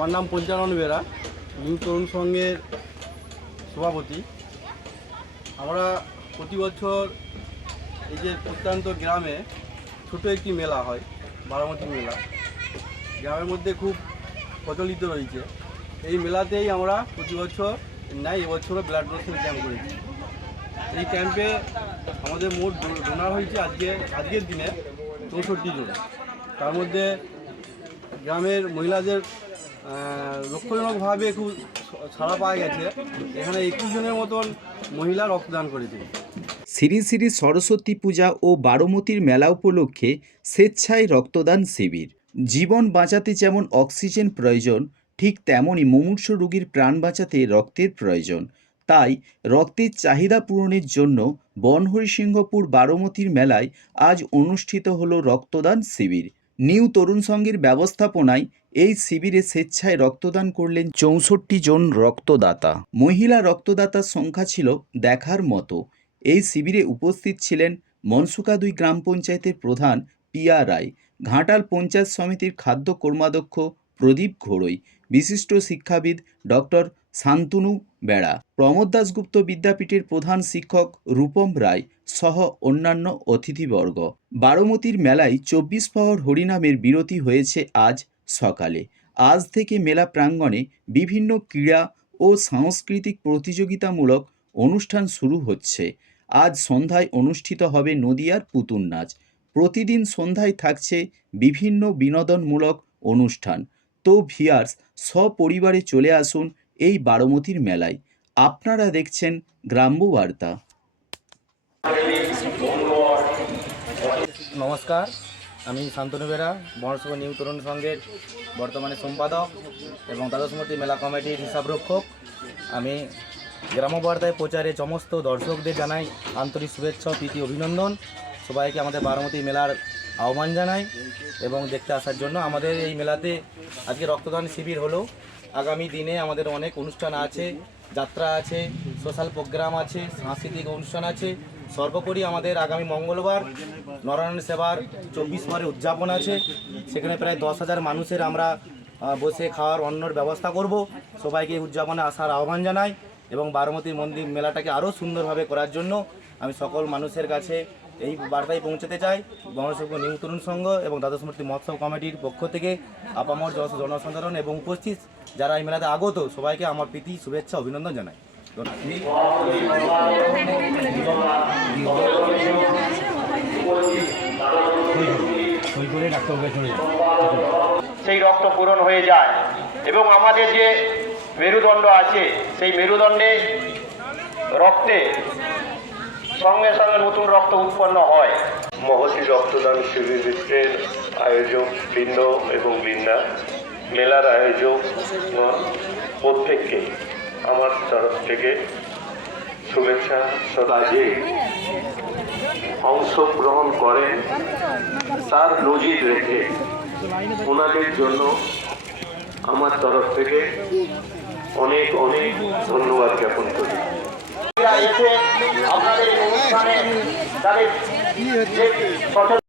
আমার নাম পঞ্চানন বেরা, নিউ তরুণ সংঘের সভাপতি। আমরা প্রতি বছর এই যে প্রত্যন্ত গ্রামে ছোট একটি মেলা হয়, বারামতি মেলা। গ্রামের মধ্যে খুব প্রচলিত রয়েছে। এই মেলাতেই আমরা প্রতি বছর নেয় এবছরও ব্লাড ডোনেশন ক্যাম্প করেছি। এই ক্যাম্পে আমাদের মোট ডোনার হয়েছে আজকে, আজকের দিনে চৌষট্টি জন। তার মধ্যে গ্রামের মহিলাদের আহ, লক্ষ্যজনকভাবে খুব ছাড়া পাওয়া গেছে। এখানে একুশ জনের মতন মহিলা রক্তদান করেছে। শ্রী শ্রী সরস্বতী পূজা ও বারোমতির মেলা উপলক্ষে স্বেচ্ছায় রক্তদান শিবির। জীবন বাঁচাতে যেমন অক্সিজেন প্রয়োজন ঠিক তেমনই মুমূর্ষ রোগীর প্রাণ বাঁচাতে রক্তের প্রয়োজন। তাই রক্তের চাহিদা পূরণের জন্য বনহরিসিংহপুর বারোমতির মেলায় আজ অনুষ্ঠিত হলো রক্তদান শিবির। নিউ তরুণ সংঘের ব্যবস্থাপনায় এই শিবিরে স্বেচ্ছায় রক্তদান করলেন চৌষট্টি জন রক্তদাতা। মহিলা রক্তদাতার সংখ্যা ছিল দেখার মতো। এই শিবিরে উপস্থিত ছিলেন মনসুকা দুই গ্রাম পঞ্চায়েতের প্রধান পিয়া রায়, ঘাটাল পঞ্চায়েত সমিতির খাদ্য কর্মাধ্যক্ষ প্রদীপ ঘোড়ই, বিশিষ্ট শিক্ষাবিদ ডক্টর শান্তনু বেড়া। প্রমোদ দাসগুপ্ত বিদ্যাপীঠের প্রধান শিক্ষক রূপম রায় সহ অন্যান্য অতিথিবর্গ। বারোমতির মেলায় চব্বিশ পাওয়ার হরিনামের বিরতি হয়েছে আজ সকালে। আজ থেকে মেলা প্রাঙ্গণে বিভিন্ন ক্রীড়া ও সাংস্কৃতিক প্রতিযোগিতামূলক অনুষ্ঠান শুরু হচ্ছে। আজ সন্ধ্যায় অনুষ্ঠিত হবে নদিয়ার পুতুল নাচ। প্রতিদিন সন্ধ্যায় থাকছে বিভিন্ন বিনোদনমূলক অনুষ্ঠান। তো ভিয়ার্স, সপরিবারে চলে আসুন এই বারোমতির মেলায় আপনারা দেখছেন গ্রাম্য বার্তা। নমস্কার, আমি শান্তনু বেরা বনসভা নিউ তরুণ সংঘের বর্তমানে সম্পাদক এবং দ্বাদশমূর্তি মেলা কমিটির হিসাবরক্ষক। আমি গ্রামবার্তায় প্রচারে সমস্ত দর্শকদের জানাই আন্তরিক শুভেচ্ছা, প্রীতি, অভিনন্দন। সবাইকে আমাদের বারামতি মেলার আহ্বান জানাই এবং দেখতে আসার জন্য আমাদের এই মেলাতে আজকে রক্তদান শিবির হলো আগামী দিনে আমাদের অনেক অনুষ্ঠান আছে, যাত্রা আছে, সোশ্যাল প্রোগ্রাম আছে, সাংস্কৃতিক অনুষ্ঠান আছে। সর্বোপরি আমাদের আগামী মঙ্গলবার নরায়ণ সেবার চব্বিশ বারে উদযাপন আছে। সেখানে প্রায় দশ হাজার মানুষের আমরা বসে খাওয়ার অন্নর ব্যবস্থা করব। সবাইকে উদযাপনে আসার আহ্বান জানাই এবং বারমতী মন্দির মেলাটাকে আরও সুন্দরভাবে করার জন্য আমি সকল মানুষের কাছে এই বার্তায় পৌঁছাতে চাই গণসংঘ নিউ তরুণ সংঘ এবং দ্বাদশ মূর্তি মহোৎসব কমিটির পক্ষ থেকে আপামর জন- জনসাধারণ এবং উপস্থিত যারা এই মেলাতে আগত সবাইকে আমার প্রীতি, শুভেচ্ছা, অভিনন্দন জানাই। সেই রক্ত পূরণ হয়ে যায় এবং আমাদের যে মেরুদণ্ড আছে, সেই মেরুদণ্ডে রক্তে সঙ্গে সঙ্গে নতুন রক্ত উৎপন্ন হয়। মহতি রক্তদান শিবিরের আয়োজক বৃন্দ এবং বৃন্দা মেলার আয়োজক প্রত্যেককে আমার তরফ থেকে শুভেচ্ছা সদাজে অংশগ্রহণ করেন তার নজির রেখে। ওনাদের জন্য আমার তরফ থেকে অনেক অনেক ধন্যবাদ জ্ঞাপন করি এরা এসে আপনাদের এই অনুষ্ঠানে তাদের